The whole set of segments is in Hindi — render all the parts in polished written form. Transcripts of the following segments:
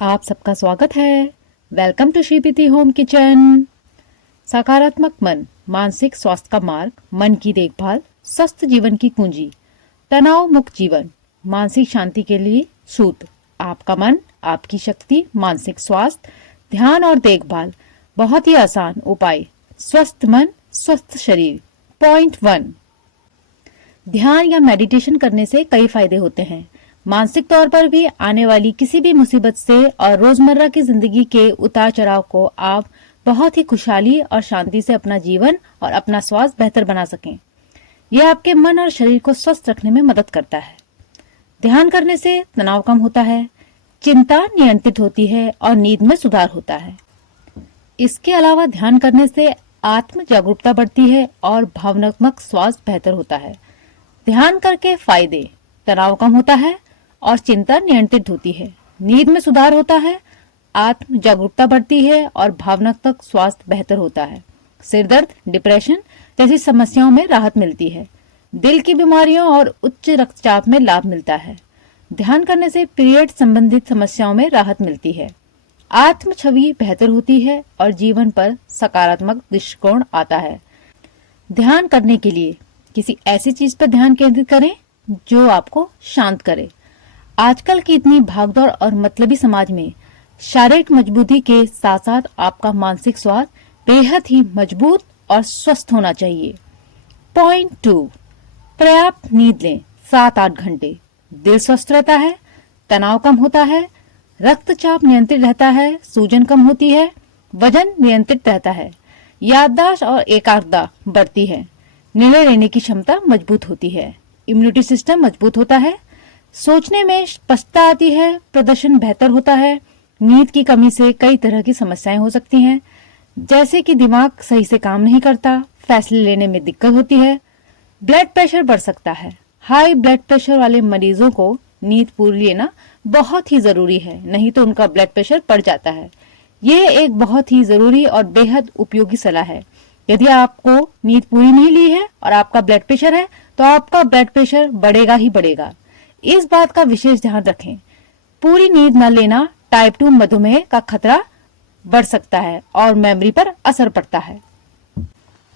आप सबका स्वागत है। Welcome to Shripati home kitchen. सकारात्मक मन, मानसिक स्वास्थ्य का मार्ग, मन की देखभाल, स्वस्थ जीवन की कुंजी, तनाव मुक्त जीवन, मानसिक शांति के लिए सूत्र। आपका मन, आपकी शक्ति, मानसिक स्वास्थ्य, ध्यान और देखभाल। बहुत ही आसान उपाय। स्वस्थ मन, स्वस्थ शरीर। पॉइंट 1, ध्यान या मेडिटेशन करने से कई फायदे होते हैं। मानसिक तौर पर भी आने वाली किसी भी मुसीबत से और रोजमर्रा की जिंदगी के उतार चढ़ाव को आप बहुत ही खुशहाली और शांति से अपना जीवन और अपना स्वास्थ्य बेहतर बना सकें। यह आपके मन और शरीर को स्वस्थ रखने में मदद करता है। ध्यान करने से तनाव कम होता है, चिंता नियंत्रित होती है और नींद में सुधार होता है। इसके अलावा ध्यान करने से आत्म जागरूकता बढ़ती है और भावनात्मक स्वास्थ्य बेहतर होता है। ध्यान करके फायदे: तनाव कम होता है और चिंता नियंत्रित होती है, नींद में सुधार होता है, आत्म जागरूकता बढ़ती है और भावनात्मक स्वास्थ्य बेहतर होता है। सिर दर्द, डिप्रेशन जैसी समस्याओं में राहत मिलती है। दिल की बीमारियों और उच्च रक्तचाप में लाभ मिलता है। ध्यान करने से पीरियड संबंधित समस्याओं में राहत मिलती है। आत्म छवि बेहतर होती है और जीवन पर सकारात्मक दृष्टिकोण आता है। ध्यान करने के लिए किसी ऐसी चीज पर ध्यान केंद्रित करें जो आपको शांत करे। आजकल की इतनी भागदौड़ और मतलबी समाज में शारीरिक मजबूती के साथ साथ आपका मानसिक स्वास्थ्य बेहद ही मजबूत और स्वस्थ होना चाहिए। पॉइंट 2, पर्याप्त नींद लें 7-8 घंटे। दिल स्वस्थ रहता है, तनाव कम होता है, रक्तचाप नियंत्रित रहता है, सूजन कम होती है, वजन नियंत्रित रहता है, याददाश्त और एकाग्रता बढ़ती है, निर्णय लेने की क्षमता मजबूत होती है, इम्यूनिटी सिस्टम मजबूत होता है, सोचने में स्पष्टता आती है, प्रदर्शन बेहतर होता है। नींद की कमी से कई तरह की समस्याएं हो सकती हैं, जैसे कि दिमाग सही से काम नहीं करता, फैसले लेने में दिक्कत होती है, ब्लड प्रेशर बढ़ सकता है। हाई ब्लड प्रेशर वाले मरीजों को नींद पूरी लेना बहुत ही जरूरी है, नहीं तो उनका ब्लड प्रेशर बढ़ जाता है। ये एक बहुत ही जरूरी और बेहद उपयोगी सलाह है। यदि आपको नींद पूरी नहीं ली है और आपका ब्लड प्रेशर है तो आपका ब्लड प्रेशर बढ़ेगा ही बढ़ेगा। इस बात का विशेष ध्यान रखें। पूरी नींद न लेना टाइप 2 मधुमेह का खतरा बढ़ सकता है और मेमोरी पर असर पड़ता है।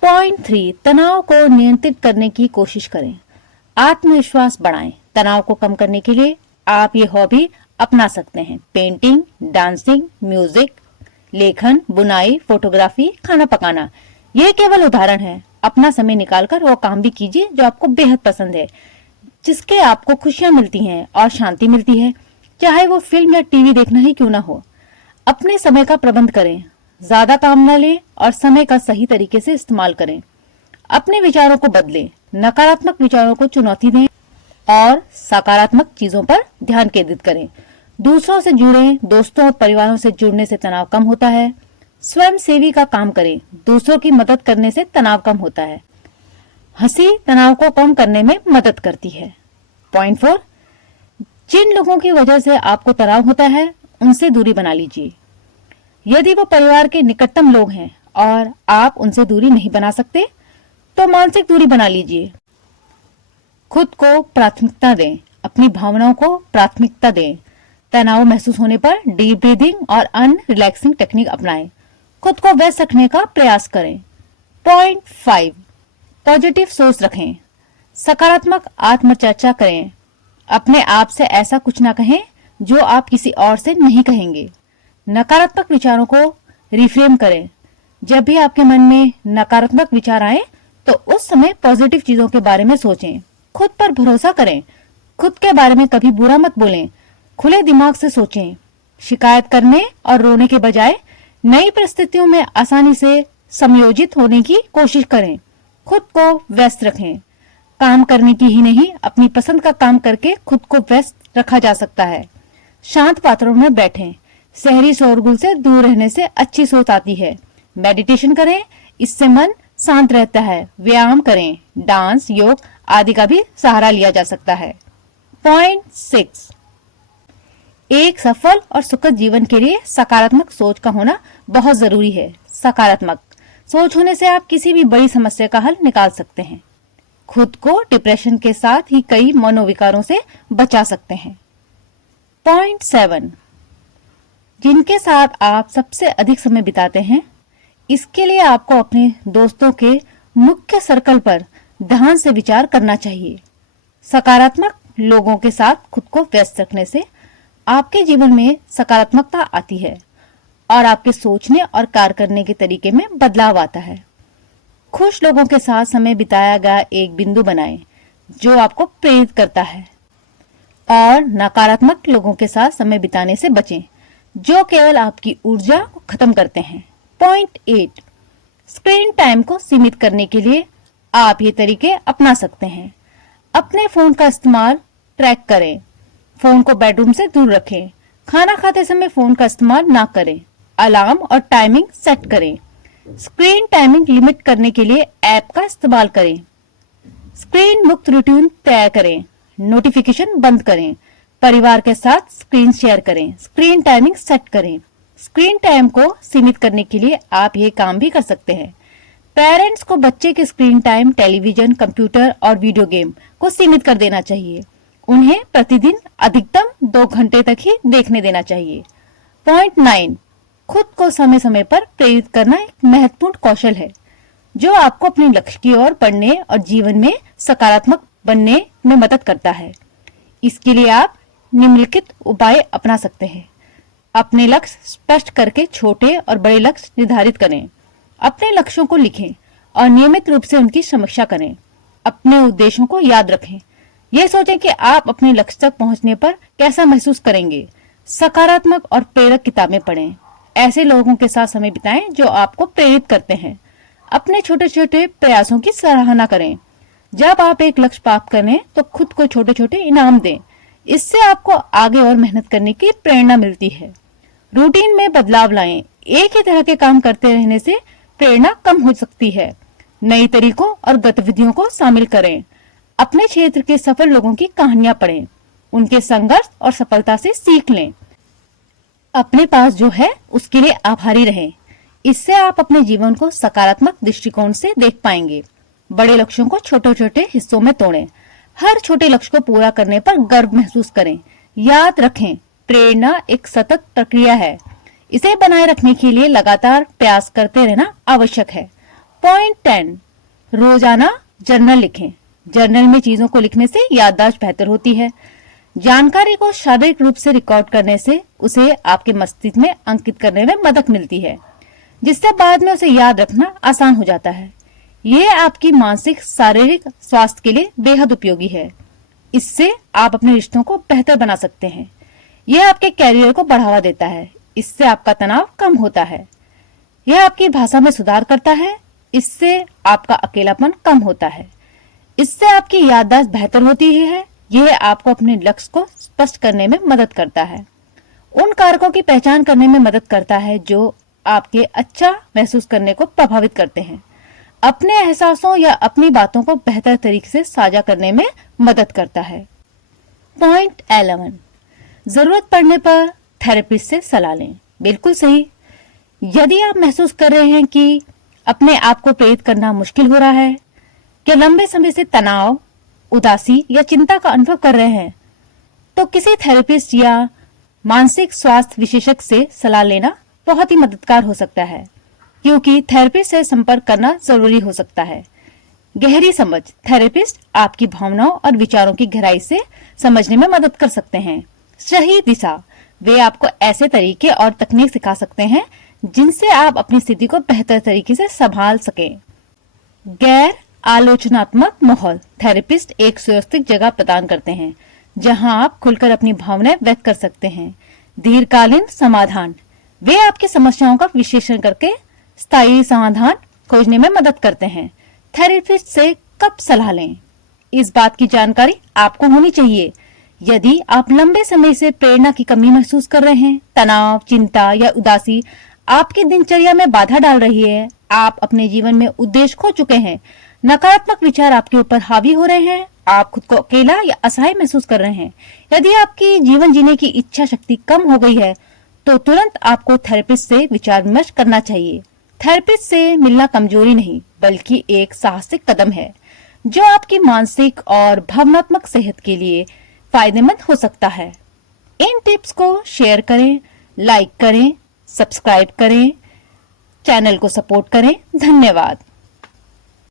पॉइंट 3, तनाव को नियंत्रित करने की कोशिश करें। आत्मविश्वास बढ़ाएं। तनाव को कम करने के लिए आप ये हॉबी अपना सकते हैं: पेंटिंग, डांसिंग, म्यूजिक, लेखन, बुनाई, फोटोग्राफी, खाना पकाना। ये केवल उदाहरण है। अपना समय निकालकर वो काम भी कीजिए जो आपको बेहद पसंद है, जिसके आपको खुशियां मिलती हैं और शांति मिलती है, चाहे वो फिल्म या टीवी देखना ही क्यों ना हो। अपने समय का प्रबंध करें, ज्यादा काम न लें और समय का सही तरीके से इस्तेमाल करें। अपने विचारों को बदलें, नकारात्मक विचारों को चुनौती दें और सकारात्मक चीजों पर ध्यान केंद्रित करें। दूसरों से जुड़ें, दोस्तों और परिवारों से जुड़ने से तनाव कम होता है। स्वयं सेवी का काम करें, दूसरों की मदद करने से तनाव कम होता है। हंसी तनाव को कम करने में मदद करती है। पॉइंट 4, जिन लोगों की वजह से आपको तनाव होता है उनसे दूरी बना लीजिए। यदि वो परिवार के निकटतम लोग हैं और आप उनसे दूरी नहीं बना सकते तो मानसिक दूरी बना लीजिए। खुद को प्राथमिकता दें, अपनी भावनाओं को प्राथमिकता दें। तनाव महसूस होने पर डीप ब्रीदिंग और रिलैक्सिंग टेक्निक अपनाएं। खुद को व्यस्त रखने का प्रयास करें। पॉइंट 5, पॉजिटिव सोच रखें। सकारात्मक आत्मचर्चा करें। अपने आप से ऐसा कुछ ना कहें जो आप किसी और से नहीं कहेंगे। नकारात्मक विचारों को रिफ्रेम करें। जब भी आपके मन में नकारात्मक विचार आए तो उस समय पॉजिटिव चीजों के बारे में सोचें। खुद पर भरोसा करें। खुद के बारे में कभी बुरा मत बोलें। खुले दिमाग से सोचें। शिकायत करने और रोने के बजाय नई परिस्थितियों में आसानी से समयोजित होने की कोशिश करें। खुद को व्यस्त रखें। काम करने की ही नहीं, अपनी पसंद का काम करके खुद को व्यस्त रखा जा सकता है। शांत वातावरण में बैठें। शहरी शोरगुल से दूर रहने से अच्छी सोच आती है। मेडिटेशन करें, इससे मन शांत रहता है। व्यायाम करें, डांस, योग आदि का भी सहारा लिया जा सकता है। पॉइंट 6, एक सफल और सुखद जीवन के लिए सकारात्मक सोच का होना बहुत जरूरी है। सकारात्मक सोच होने से आप किसी भी बड़ी समस्या का हल निकाल सकते हैं। खुद को डिप्रेशन के साथ ही कई मनोविकारों से बचा सकते हैं। पॉइंट 7, जिनके साथ आप सबसे अधिक समय बिताते हैं। इसके लिए आपको अपने दोस्तों के मुख्य सर्कल पर ध्यान से विचार करना चाहिए। सकारात्मक लोगों के साथ खुद को व्यस्त रखने से आपके जीवन में सकारात्मकता आती है और आपके सोचने और कार्य करने के तरीके में बदलाव आता है। खुश लोगों के साथ समय बिताया गया एक बिंदु बनाएं जो आपको प्रेरित करता है और नकारात्मक लोगों के साथ समय बिताने से बचें जो केवल आपकी ऊर्जा को खत्म करते हैं। पॉइंट 8, स्क्रीन टाइम को सीमित करने के लिए आप ये तरीके अपना सकते हैं। अपने फोन का इस्तेमाल ट्रैक करें। फोन को बेडरूम से दूर रखें। खाना खाते समय फोन का इस्तेमाल ना करें। अलार्म और टाइमिंग सेट करें। स्क्रीन टाइमिंग लिमिट करने के लिए ऐप का इस्तेमाल करें। स्क्रीन मुक्त रूटीन तय करें। नोटिफिकेशन बंद करें। परिवार के साथ स्क्रीन शेयर करें। स्क्रीन टाइमिंग सेट करें। स्क्रीन टाइम को सीमित करने के लिए आप ये काम भी कर सकते हैं। पेरेंट्स को बच्चे के स्क्रीन टाइम टेलीविजन, कंप्यूटर और वीडियो गेम को सीमित कर देना चाहिए। उन्हें प्रतिदिन अधिकतम 2 घंटे तक ही देखने देना चाहिए। पॉइंट 9, खुद को समय समय पर प्रेरित करना एक महत्वपूर्ण कौशल है जो आपको अपने लक्ष्य की ओर बढ़ने और जीवन में सकारात्मक बनने में मदद करता है। इसके लिए आप निम्नलिखित उपाय अपना सकते हैं। अपने लक्ष्य स्पष्ट करके छोटे और बड़े लक्ष्य निर्धारित करें। अपने लक्ष्यों को लिखें और नियमित रूप से उनकी समीक्षा करें। अपने उद्देश्यों को याद रखें। यह सोचें कि आप अपने लक्ष्य तक पहुंचने पर कैसा महसूस करेंगे। सकारात्मक और प्रेरक किताबें पढ़ें। ऐसे लोगों के साथ समय बिताएं जो आपको प्रेरित करते हैं। अपने छोटे छोटे प्रयासों की सराहना करें। जब आप एक लक्ष्य प्राप्त करें तो खुद को छोटे छोटे इनाम दें। इससे आपको आगे और मेहनत करने की प्रेरणा मिलती है। रूटीन में बदलाव लाएं। एक ही तरह के काम करते रहने से प्रेरणा कम हो सकती है। नई तरीकों और गतिविधियों को शामिल करें। अपने क्षेत्र के सफल लोगों की कहानियां पढ़ें। उनके संघर्ष और सफलता से सीख लें। अपने पास जो है उसके लिए आभारी रहें। इससे आप अपने जीवन को सकारात्मक दृष्टिकोण से देख पाएंगे। बड़े लक्ष्यों को छोटे छोटे हिस्सों में तोड़ें। हर छोटे लक्ष्य को पूरा करने पर गर्व महसूस करें। याद रखें, प्रेरणा एक सतत प्रक्रिया है। इसे बनाए रखने के लिए लगातार प्रयास करते रहना आवश्यक है। पॉइंट 10, रोजाना जर्नल लिखें। जर्नल में चीजों को लिखने से याददाश्त बेहतर होती है। जानकारी को शारीरिक रूप से रिकॉर्ड करने से उसे आपके मस्तिष्क में अंकित करने में मदद मिलती है, जिससे बाद में उसे याद रखना आसान हो जाता है। यह आपकी मानसिक शारीरिक स्वास्थ्य के लिए बेहद उपयोगी है। इससे आप अपने रिश्तों को बेहतर बना सकते हैं। यह आपके कैरियर को बढ़ावा देता है। इससे आपका तनाव कम होता है। यह आपकी भाषा में सुधार करता है। इससे आपका अकेलापन कम होता है। इससे आपकी याददाश्त बेहतर होती है। यह आपको अपने लक्ष्य को स्पष्ट करने में मदद करता है। उन कारकों की पहचान करने में मदद करता है जो आपके अच्छा महसूस करने को प्रभावित करते हैं। अपने एहसासों या अपनी बातों को बेहतर तरीके से साझा करने में मदद करता है। पॉइंट 11, जरूरत पड़ने पर थेरेपिस्ट से सलाह लें। बिल्कुल सही। यदि आप महसूस कर रहे हैं कि अपने आप को प्रेरित करना मुश्किल हो रहा है, क्या लंबे समय से तनाव, उदासी या चिंता का अनुभव कर रहे हैं, तो किसी थेरेपिस्ट या मानसिक स्वास्थ्य विशेषज्ञ से सलाह लेना बहुत ही मददगार हो सकता है, क्योंकि थेरेपिस्ट से संपर्क करना जरूरी हो सकता है। गहरी समझ, थेरेपिस्ट आपकी भावनाओं और विचारों की गहराई से समझने में मदद कर सकते हैं। सही दिशा, वे आपको ऐसे तरीके और तकनीक सिखा सकते हैं जिनसे आप अपनी स्थिति को बेहतर तरीके से संभाल सकें। गैर आलोचनात्मक माहौल, थेरेपिस्ट एक सुरक्षित जगह प्रदान करते हैं जहां आप खुलकर अपनी भावनाएं व्यक्त कर सकते हैं। दीर्घकालीन समाधान, वे आपकी समस्याओं का विश्लेषण करके स्थायी समाधान खोजने में मदद करते हैं। थेरेपिस्ट से कब सलाह लें, इस बात की जानकारी आपको होनी चाहिए। यदि आप लंबे समय से प्रेरणा की कमी महसूस कर रहे हैं, तनाव, चिंता या उदासी आपकी दिनचर्या में बाधा डाल रही है, आप अपने जीवन में उद्देश्य खो चुके हैं, नकारात्मक विचार आपके ऊपर हावी हो रहे हैं, आप खुद को अकेला या असहाय महसूस कर रहे हैं, यदि आपकी जीवन जीने की इच्छा शक्ति कम हो गई है, तो तुरंत आपको थेरेपिस्ट से विचार विमर्श करना चाहिए। थेरेपिस्ट से मिलना कमजोरी नहीं, बल्कि एक साहसिक कदम है जो आपकी मानसिक और भावनात्मक सेहत के लिए फायदेमंद हो सकता है। इन टिप्स को शेयर करें लाइक करें, सब्सक्राइब करें, चैनल को सपोर्ट करें। धन्यवाद।